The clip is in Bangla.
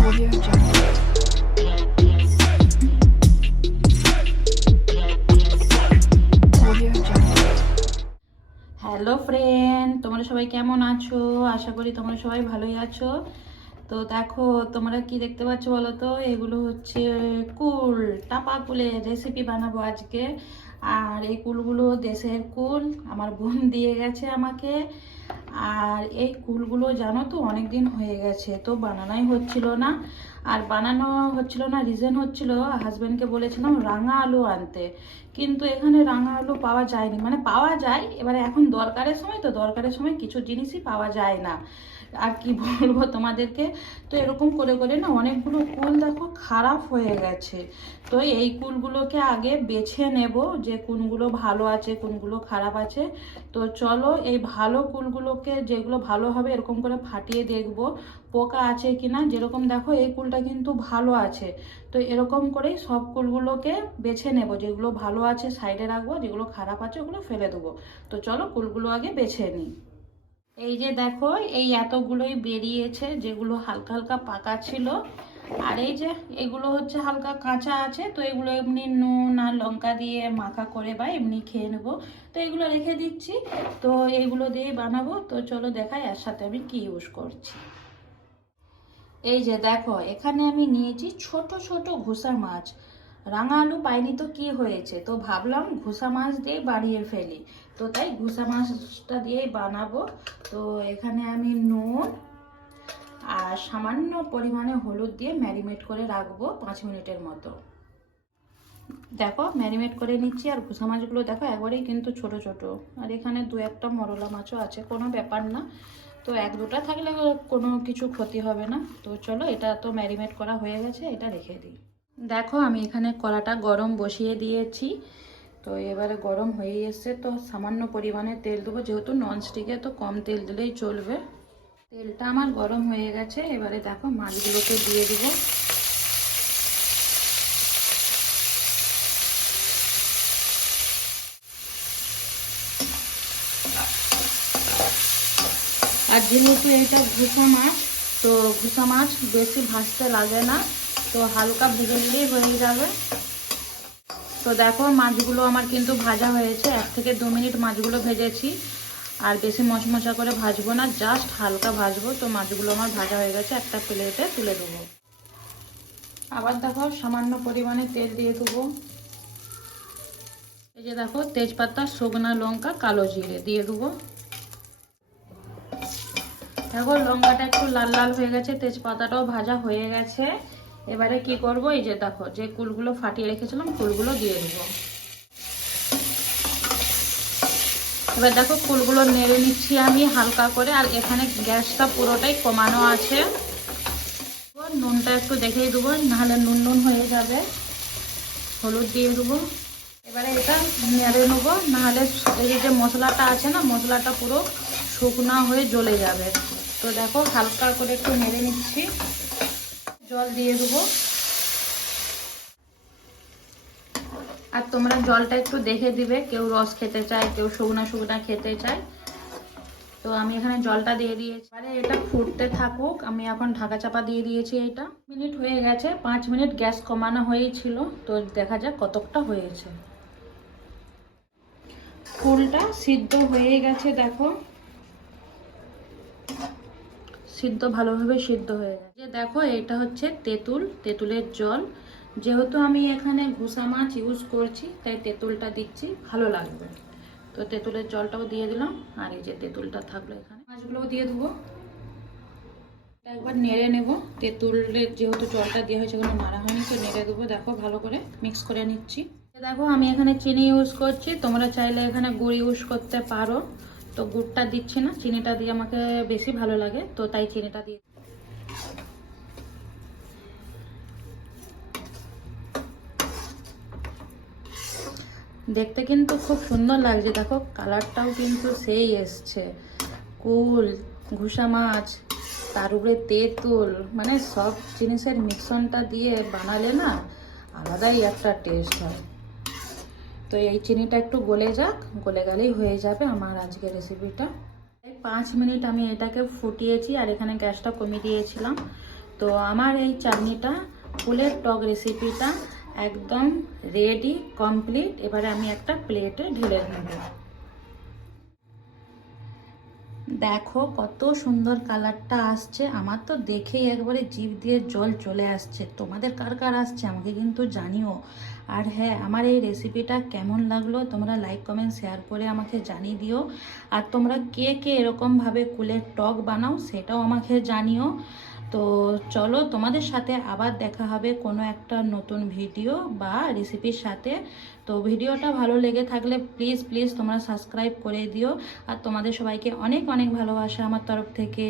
হ্যালো ফ্রেন্ড তোমরা সবাই কেমন আছো? আশা করি তোমরা সবাই ভালোই আছো। তো দেখো, তোমরা কি দেখতে পাচ্ছ বলো তো? এগুলো হচ্ছে কুল টাপা কুলের রেসিপি বানাবো আজকে। আর এই কুলগুলো দেশের কুল, আমার বোন দিয়ে গেছে আমাকে। আর এই কুলগুলো জানো তো অনেক দিন হয়ে গেছে, তো বানানোই হচ্ছিল না। আর বানানো হচ্ছিল না রিজন হচ্ছিল হাজব্যান্ডকে বলেছিলাম রাঙা আলু আনতে। কিন্তু এখানে রাঙা আলু পাওয়া যায়নি। মানে পাওয়া যায়, এবারে এখন দরকারের সময় তো, দরকারের সময় কিছু জিনিসই পাওয়া যায় না। আর কি বলব তোমাদেরকে? তো এরকম করে করে না অনেকগুলো কুল দেখো খারাপ হয়ে গেছে। তো এই কুলগুলোকে আগে বেছে নেব যে কোনগুলো ভালো আছে, কোনগুলো খারাপ আছে। তো চলো এই ভালো কুলগুলোকে যেগুলো ভালো হবে এরকম করে ফাটিয়ে দেখব পোকা আছে কিনা। যেরকম দেখো এই কুলটা কিন্তু ভালো আছে। তো এরকম করেই সব কুলগুলোকে বেছে নেব। যেগুলো ভালো আছে সাইডে রাখব, যেগুলো খারাপ আছে ওগুলো ফেলে দেবো। তো চলো কুলগুলো আগে বেছে নিই। এই যে দেখো, এই এতগুলোই বেরিয়েছে যেগুলো হালকা হালকা পাকা ছিল। আর এই যে এগুলো হচ্ছে হালকা কাঁচা আছে, তো এগুলো এমনি নুন আর লঙ্কা দিয়ে মাখা করে বা এমনি খেয়ে নেব। তো এগুলো রেখে দিচ্ছি, তো এগুলো দিয়ে বানাবো। তো চলো দেখাই এর সাথে আমি কি ইউজ করছি। এই যে দেখো, এখানে আমি নিয়েছি ছোট ছোট ঘুষা মাছ। রাঙা আলু পাইনি তো কি হয়েছে? তো ভাবলাম ঘুষা মাছ দিয়ে বানিয়ে ফেলি। তো তাই ঘুষা মাছটা দিয়েই বানাবো। তো এখানে আমি নুন আর সামান্য পরিমাণে হলুদ দিয়ে ম্যারিনেট করে রাখব পাঁচ মিনিটের মতো। দেখো, ম্যারিনেট করে নিচ্ছি আর ঘুষা মাছগুলো দেখো একবারেই কিন্তু ছোট ছোট। আর এখানে দু একটা মরলা মাছও আছে, কোনো ব্যাপার না। তো এক দুটা থাকলে কোনো কিছু ক্ষতি হবে না। তো চলো, এটা তো ম্যারিনেট করা হয়ে গেছে, এটা রেখে দিই। দেখো, আমি এখানে কড়াটা গরম বসিয়ে দিয়েছি। তো এবারে গরম হয়ে এসছে, তো সামান্য পরিমাণে তেল দেবো। যেহেতু ননস্টিকে তো কম তেল দিলেই চলবে। তেলটা আমার গরম হয়ে গেছে, এবারে দেখো মাছগুলোকে দিয়ে দেবো। আর যেহেতু এটা ঘুষা মাছ, তো ঘুষা মাছ বেশি ভাজতে লাগে না, তো হালকা ভেজে নিলেই হয়ে যাবে। তো দেখো মাছগুলো আমার কিন্তু ভাজা হয়েছে। এক থেকে দু মিনিট মাছগুলো ভেজেছি। আর বেশি মশমশা করে ভাজবো না, জাস্ট হালকা ভাজবো। তো মাছগুলো আমার ভাজা হয়ে গেছে, একটা প্লেটে তুলে দেবো। আবার দেখো সামান্য পরিমাণে তেল দিয়ে দেবো। এই যে দেখো তেজপাতা, শুকনা লঙ্কা, কালো জিরে দিয়ে দেবো। দেখো লঙ্কাটা একটু লাল লাল হয়ে গেছে, তেজপাতাটাও ভাজা হয়ে গেছে। এবারে কি করব? এই যে দেখো, যে কুলগুলো ফাটিয়ে রেখেছিলাম, কুলগুলো দিয়ে দেবো। এবার দেখো, কুলগুলো নেড়ে নিচ্ছি আমি হালকা করে, আর এখানে গ্যাসটা পুরোটাই কমানো আছে। নুনটা একটু দেখেই দেবো, নাহলে নুন নুন হয়ে যাবে। হলুদ দিয়ে দেবো। এবারে এটা নেড়ে নেব, নাহলে এই যে মশলাটা আছে না, মশলাটা পুরো শুকনা হয়ে জ্বলে যাবে। তো দেখো, হালকা করে একটু নেড়ে নিচ্ছি। জল দিয়ে দেবো। আর তোমরা জলটা একটু দেখে দিবে, কেউ রস খেতে চায়, কেউ শুকনা শুকনা খেতে চায়। তো আমি এখানে জলটা দিয়ে দিয়েছি। আরে এটা ফুটতে থাকুক, আমি এখন ঢাকা চাপা দিয়ে দিয়েছি এটা। মিনিট হয়ে গেছে, পাঁচ মিনিট গ্যাস কমানো হয়েছিল, তো দেখা যাক কতকটা হয়েছে। ফুলটা সিদ্ধ হয়ে গেছে, দেখো। সিদ্ধ, ভালোভাবে সিদ্ধ হয়ে গেছে। যে দেখো, এটা হচ্ছে তেঁতুল, তেঁতুলের জল। যেহেতু আমি এখানে ঘুষা মাছ ইউজ করছি, তাই তেঁতুলটা দিচ্ছি, ভালো লাগবে। তো তেঁতুলের জলটাও দিয়ে দিলাম, আর এই যে তেঁতুলটা থাকল এখানে। মাছগুলোও দিয়ে দেবো। একবার নেড়ে নেব। তেঁতুলের যেহেতু জলটা দেওয়া হয়েছে কোনো নাড়া হয়নি, তো নেড়ে দেবো। দেখো, ভালো করে মিক্স করে নিচ্ছি। দেখো, আমি এখানে চিনি ইউজ করছি। তোমরা চাইলে এখানে গুড় ইউজ করতে পারো। তো গুড়টা দিচ্ছি না, চিনিটা দিয়ে আমাকে বেশি ভালো লাগে, তো তাই চিনিটা দিয়ে দেখতে কিন্তু খুব সুন্দর লাগছে, দেখো কালারটাও কিন্তু সেই এসছে। কুল, ঘুষা মাছ, তার উপরে তেঁতুল মানে সব জিনিসের মিশ্রণটা দিয়ে বানালে না আলাদাই একটা টেস্ট হয়। তো এই চিনিটা একটু গলে যাক, গলে গেলেই হয়ে যাবে আমার আজকে রেসিপিটা পাঁচ মিনিট আমি এটাকে ফুটিয়েছি আর এখানে গ্যাসটা কমিয়ে দিয়েছিলাম। তো আমার এই চাটনিটা, ফুলের টক রেসিপিটা একদম রেডি কমপ্লিট এবারে আমি একটা প্লেটে ঢেলে নেব। দেখো কত সুন্দর কালারটা আসছে। আমার তো দেখেই একবারে জিভ দিয়ে জল চলে আসছে। তোমাদের কার কার আসছে আমাকে কিন্তু জানিও। আর হ্যাঁ আমার এই রেসিপিটা কেমন লাগল তোমরা লাইক কমেন্ট শেয়ার করে আমাকে জানিয়ে দিও। আর তোমরা কে কে এরকমভাবে কুলের টক বানাও সেটাও আমাকে জানিও। তো চলো তোমাদের সাথে আবার দেখা হবে কোনো একটা নতুন ভিডিও বা রেসিপির সাথে। তো ভিডিওটা ভালো লেগে থাকলে প্লিজ প্লিজ তোমরা সাবস্ক্রাইব করে দিও। আর তোমাদের সবাইকে অনেক অনেক ভালোবাসা আমার তরফ থেকে।